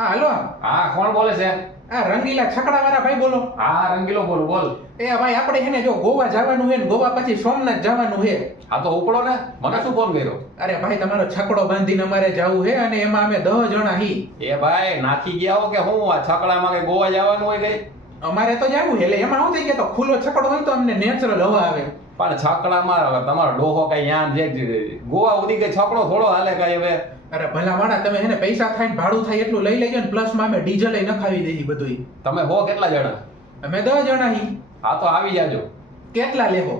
હા હાલો. હા કોણ બોલે છે? આ રંગીલા છકડા વાળા ભાઈ બોલો. હા રંગીલો બોલ બોલ. એ ભાઈ આપણે છે ને જો ગોવા જવાનું છે ને ગોવા પછી સોમનાથ જવાનું છે. હા તો ઉપડો ને, મને શું ફોન કર્યો? અરે ભાઈ તમારો છકડો બાંધીને અમારે જવું છે અને એમાં અમે 10 જણા હી. એ ભાઈ નાખી ગયા હો કે હું આ છકડામાં કે ગોવા જવાનું હોય ગઈ? અમારે તો જવું છે એટલે એમાં શું થઈ ગયા તો ખુલ્લો છકડો હોય તો અમને નેચરલ હવા આવે. પણ છકડામાં તમારો ડોહો કઈ યાન જે ગોવા ઉડી ગઈ છકડો થોડો હાલે કઈ હવે. અરે ભલા માણા તમે હેને પૈસા થાય ને ભાડું થાય એટલું લઈ લેજો ને પ્લસ માં અમે ડીઝલ નખાવી દઈએ બધુંય. તમે હો કેટલા જણા? અમે 10 જણા હી. હા તો આવી જાજો. કેટલા લેવો?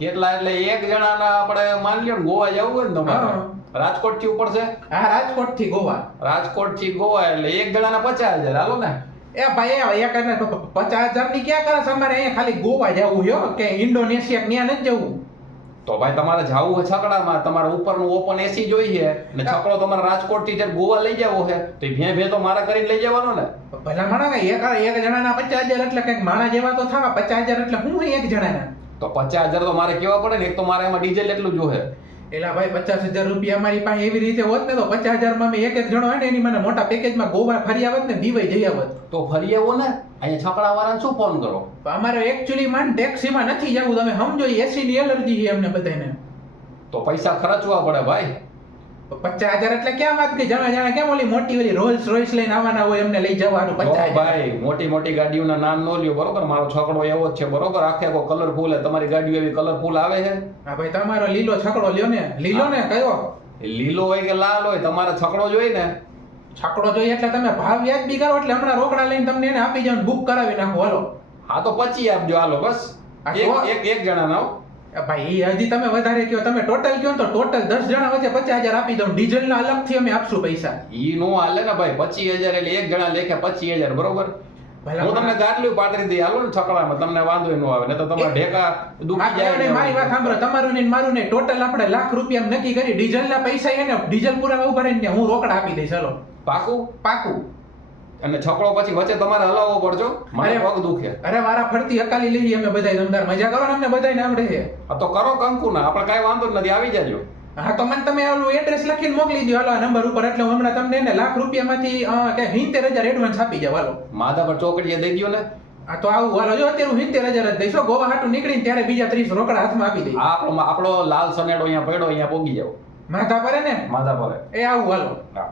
કેટલા એટલે એક જણાના આપણે માની લ્યો ને ગોવા જવું હોય ને તમારે હા. રાજકોટ થી ઉપર છે? હા રાજકોટ થી ગોવા. રાજકોટ થી ગોવા એટલે એક જણાના 50,000 હાલો ને. એ ભાઈ એક 50,000 ની ક્યાં કરે છે? અમારે અહીંયા ખાલી ગોવા જવું છે હો, કે ઇન્ડોનેશિયા ત્યાં નથી જવું. તો ભાઈ તમારે જાવું હોય છકડામાં, તમારે ઉપરનું ઓપન એસી જોઈએ ને છકડો તમારે રાજકોટ થી જ્યારે ગોવા લઈ જવો છે તો ભે તો મારા કરીને લઈ જવાનો ને. ભલા માણા એક જણાના 50,000 એટલે કઈક માણા જેવા તો થવા. 50,000 એટલે હું હોય એક જણાના? તો 50,000 તો મારે કેવા પડે ને, એક તો મારે એમાં ડીઝલ એટલું જોહે. એલા ભાઈ 50,000 રૂપિયા અમારી પાસે એવી રીતે હોત ને તો 50,000 માં અમે એક જણો હોય ને એની મને મોટા પેકેજમાં ગોવા ફરી આવત ને દીવાઈ જઈ આવત. તો ફરી આવો ને, અહીંયા છકડા વાળાને શું ફોન કરો? અમારે એકચ્યુઅલી માં ટેક્સીમાં નથી જવું. તમે સમજો એસી ની એલર્જી છે એમને બધાને. તો પૈસા ખર્ચવા પડે ભાઈ. 50,000 એટલે ક્યાં વાત કરી? જણા કેમ ઓલી મોટી ઓલી રોલ્સ રોયસ લઈને આવવાના હોય એમને લઈ જવાનું. 50,000 ભાઈ મોટી મોટી ગાડીઓના નામ નો લ્યો બરોબર. મારો છકડો એવો જ છે બરોબર, આખે આખો કલરફુલ છે. તમારી ગાડીઓ એવી કલરફુલ આવે છે? હા ભાઈ તમારો લીલો છકડો લ્યો ને. લીલો ને કયો? લીલો હોય કે લાલ હોય, તમારે છકડો જોઈએ ને. છકડો જોઈએ એટલે તમે ભાવ વ્યાજબી કરો એટલે હમણાં રોકડા લઈને તમને એને આપી જાવ, બુક કરાવી નાખો. હાલો. હા તો 25 આપજો હાલો બસ. એક જણા ના. ભાઈ હજી તમે વધારે કયો. તમે ટોટલ કયો તો ટોટલ 10 જણા વચ્ચે 50,000 આપી દઉં. ડીઝલ ના અલગથી અમે આપશું પૈસા. ઈ નો હાલે ને ભાઈ. 25,000 એટલે એક જણા લેખે 25,000 બરોબર. હું તમને ગાડલું પાતરી દઈ હાલો ને છકડામાં, તમને વાંધો ન આવે ને તો તમારા ઢેકા દુખી જાય. મારી વાત સાંભળો, તમારું ને મારું ને ટોટલ આપણે લાખ રૂપિયા નક્કી કરી. ડીઝલ ના પૈસા એને ડીઝલ પુરાવા ઉભા રહીને હું રોકડા આપી દઈશ. ચાલો પાકું? પાકું. અને છકડો પછી વચ્ચે તમારે હલાવવો પડજો, મને પગ દુખે. અરે વારા ફરતી હકાલી લઈએ અમે બધાય. દમદાર મજા કરો ને, અમને બધાયને આવડે છે. આ તો કરો કંકુ ના, આપણે કાઈ વાંધો નથી, આવી જાજો. હા તો મને તમે ઓલું એડ્રેસ લખીને મોકલી દો હાલો આ નંબર ઉપર. એટલે હું હમણાં તમને એને લાખ રૂપિયામાંથી કે 70,000 એડવાન્સ આપી જાવ. હાલો માધાપર ચોકડીએ દઈ દયો ને. હા તો આવું હાલો. જો અત્યારે હું 70,000 જ દઈશ. ગોવા હાટું નીકળીને ત્યારે બીજા 30 રોકડા હાથમાં આપી દઈશ. આપણો લાલ સનેડો અહીંયા પડ્યો, અહીંયા પોગી જાવ. માથા પરે ને? માધાપરે. એ આવું હાલો. હા.